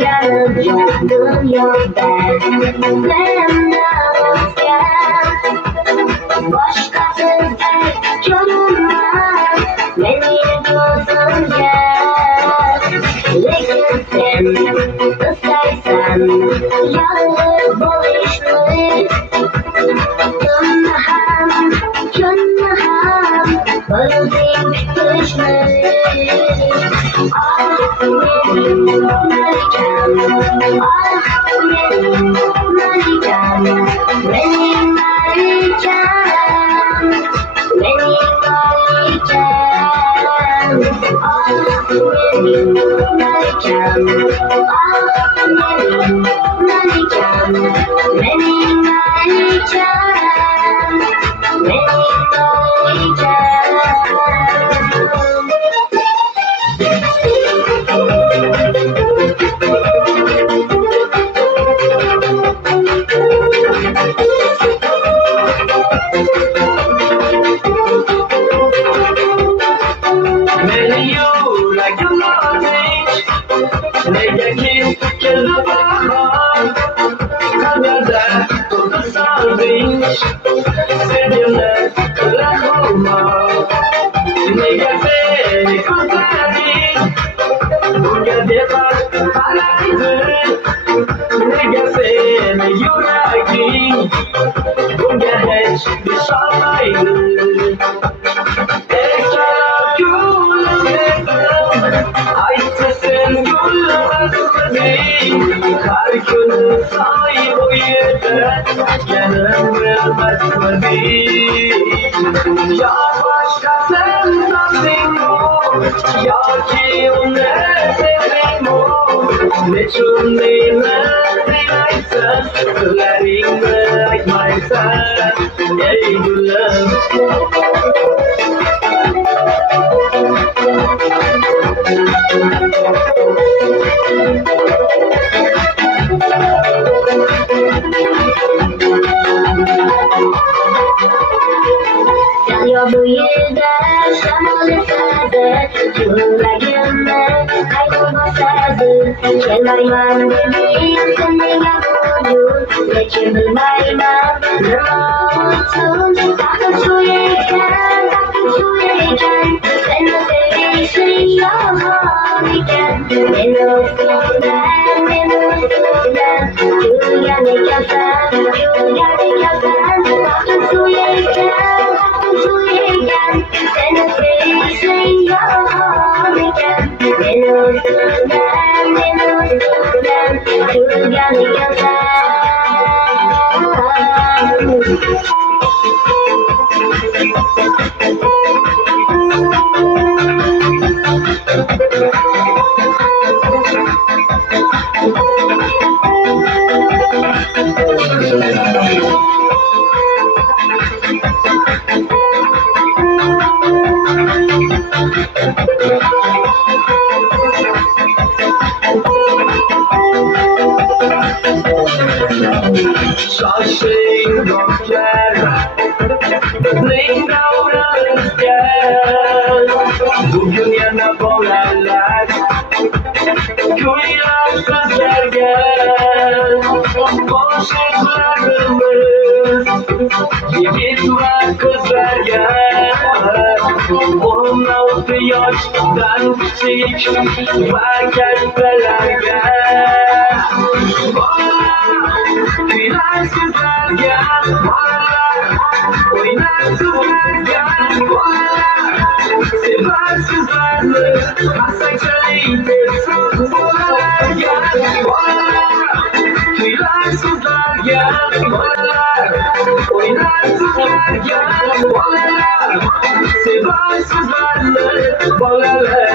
Yanıp yandım yolda Sevdalısken başkası tek canıma Beni tutunca Lekin sen istersen Yanıp buluşmayı Tunaham, tunaham Özüm düşmeyi Ah benim Malicam Ah benim Malicam Benim Malicam Benim Malicam Ah benim Malicam Ah benim Malicam Benim Malicam Benim Malicam Negatif keluar Kadar tutup salvage Senyumnya telah rumah Negatif kembali Bunga depan paraizi Negatif yuragi Bunga hiç düşolmaydi Ekrar gülüm dedim Aytsin Her gün say bu yerden Yanım bilmezmedi Ya başka sevdasın o Ya ki o ne sevdim o Neçun neyme dileysen Sözlerini aytmaysan Ey gülüm Geliyor bu yüzde şamal eserde Yüreğimde kaybolmasaydı Kelayman bebeğim seninle buldum Lekin bilmeyim ne olsun Tahtın suyayken Seni sevgilsin yalan iken Beni üstünden Yürüyen sen Tahtın suyayken Seni sevgilsin yalan iken Beni üstünden Yürüyen sen Şaşayım gökler Neyin davranırken Bugün yana boğarlar Kuyular sözler gel Boşluklarımız Yiğit var kızlar gel 16 yaştan küçük Var kelbeler gel Kuyular sözler gel Oynar sözler gel Seversizlerle Kassak çayıdır Boğalar gel Kuyularsızlar gel Oynarsızlar gel Seversizlerle Boğalar